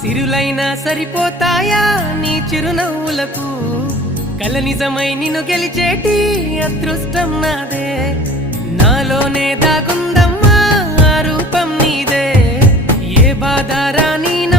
సిరులైనా సరిపోతాయా నీ చిరునవ్వులకు కల నిజమై నిన్ను గెలిచేటి అదృష్టం నాదే నాలోనే దాగుందమ్మా ఆ రూపం నీదే ఏ బాధ రాని